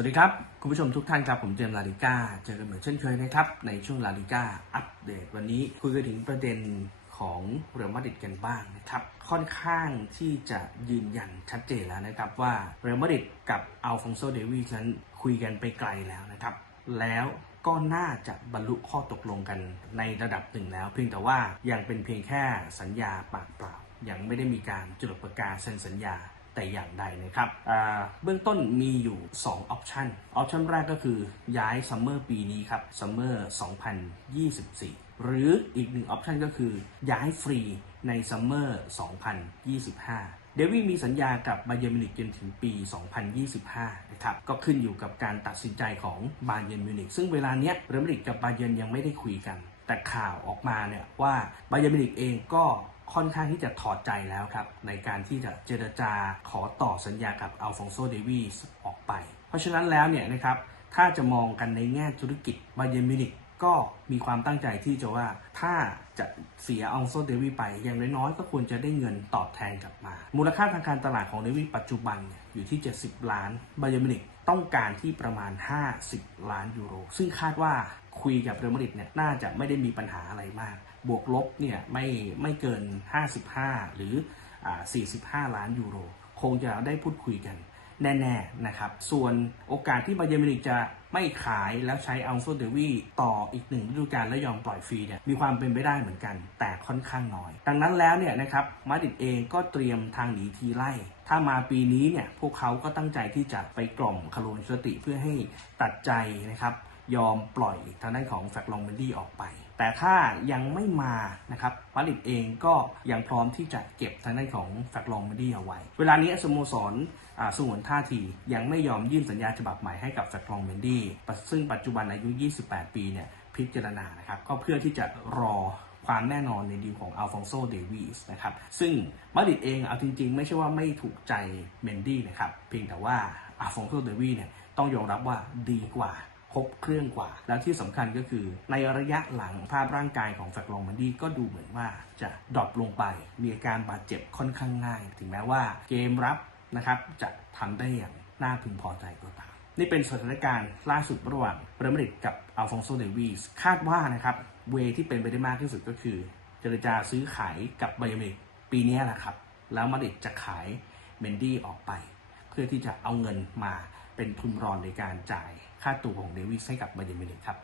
วัสดีครับ คุณผู้ชมทุกท่านครับ ผมเจมส์ลาลิก้าเจอกันเหมือนเช่นเคยนะครับ ในช่วงลาลิก้าอัปเดต วันนี้คุยกันถึงประเด็นของเรอัลมาดริดกันบ้างนะครับ ค่อนข้างที่จะยืนยันชัดเจนแล้วนะครับว่าเรอัลมาดริดกับอัลฟองโซเดวิสนั้นคุยกันไปไกลแล้วนะครับ แล้วก็น่าจะบรรลุข้อตกลงกันในระดับหนึ่งแล้ว เพียงแต่ว่ายังเป็นเพียงแค่สัญญาปากเปล่ายังไม่ได้มีการจุดประกาเซ็นสัญญา แต่อย่างใดนะครับเบื้องต้นมีอยู่ 2 ออปชันออปชันแรกก็คือย้ายซัมเมอร์ปีนี้ครับซัมเมอร์ 2024 หรืออีกหนึ่งออปชันก็คือย้ายฟรีในซัมเมอร์ 2025เดวี่มีสัญญากับบาเยร์นมิวนิกจนถึงปี 2025 นะครับ ก็ขึ้นอยู่กับการตัดสินใจของบาเยร์นมิวนิกซึ่งเวลาเนี้ยเรอัลมาดริดกับบาเยร์นยังไม่ได้คุยกัน แต่ข่าวออกมาเนี่ยว่าบาเยร์นมิวนิกเองก็ ค่อนข้างที่จะถอดใจแล้วครับ ในการที่จะเจรจาขอต่อสัญญากับอัลฟองโซเดวีสออกไป เพราะฉะนั้นแล้วเนี่ยนะครับถ้าจะมองกันในแง่ธุรกิจบาเยมินิก ก็มีความตั้งใจที่จะว่าถ้าจะเสียอัลโซเดวีไป อย่างน้อยๆ ก็ควรจะได้เงินตอบแทนกลับมา มูลค่าทางการตลาดของเดวีปัจจุบันอยู่ที่ 70 ล้านบาเยร์นมินิกต้องการที่ประมาณ 50 ล้านยูโร ซึ่งคาดว่าคุยกับเรอัลมาดริดเนี่ยน่าจะไม่ได้มีปัญหาอะไรมาก บวกลบเนี่ยไม่ไม่เกิน 55 หรืออ่า45 ล้านยูโร คงจะได้พูดคุยกัน แน่ๆนะครับ ส่วนโอกาสที่บาเยร์มิวนิกจะไม่ขายแล้วใช้อัลโซเดวีต่ออีกหนึ่งฤดูกาลและยอมปล่อยฟรีเนี่ยมีความเป็นไปได้เหมือนกัน แต่ค่อนข้างน้อย ดังนั้นแล้วเนี่ยนะครับมาดริดเองก็เตรียมทางหนีทีไล่ ถ้ามาปีนี้เนี่ยพวกเขาก็ตั้งใจที่จะไปกล่อมคาร์ลนสติเพื่อให้ตัดใจนะครับ ยอมปล่อยทางด้านของแฟกลองเบนดี้ออกไป แต่ถ้ายังไม่มานะครับมาดริดเองก็ยังพร้อมที่จะเก็บทางด้านของแฟกลองเบนดี้เอาไว้ เวลานี้สโมสรสงวนท่าทียังไม่ยอมยื่นสัญญาฉบับใหม่ให้กับแฟกลองเบนดี้ซึ่งปัจจุบันอายุ 28 ปีเนี่ยพิจารณานะครับก็เพื่อที่จะรอความแน่นอนในดีลของอัลฟองโซ เดวีสนะครับ ซึ่งมาดริดเองเอาจริงๆ ไม่ใช่ว่าไม่ถูกใจเมนดี้นะครับ เพียงแต่ว่าอัลฟองโซ เดวีเนี่ยต้องยอมรับว่าดีกว่า ครบเครื่องกว่า แล้วที่สำคัญก็คือในระยะหลังภาพร่างกายของแฟกลองมันดี้ก็ดูเหมือนว่าจะดรอปลงไป มีอาการบาดเจ็บค่อนข้างง่าย ถึงแม้ว่าเกมรับนะครับจะทำได้อย่างน่าพึงพอใจก็ตาม นี่เป็นสถานการณ์ล่าสุดระหว่างเรอัลมาดริดกับอัลฟองโซเดวีสคาดว่านะครับเวที่เป็นไปได้มากที่สุดก็คือ เจรจาซื้อขายกับไบเมกปีนี้แหละครับ แล้วมาดริดจะขายเมนดี้ออกไป เพื่อที่จะเอาเงินมาเป็นทุนรอนในการจ่ายค่าตัวของเดวิสให้กับบเยร์นมิวนิกครับ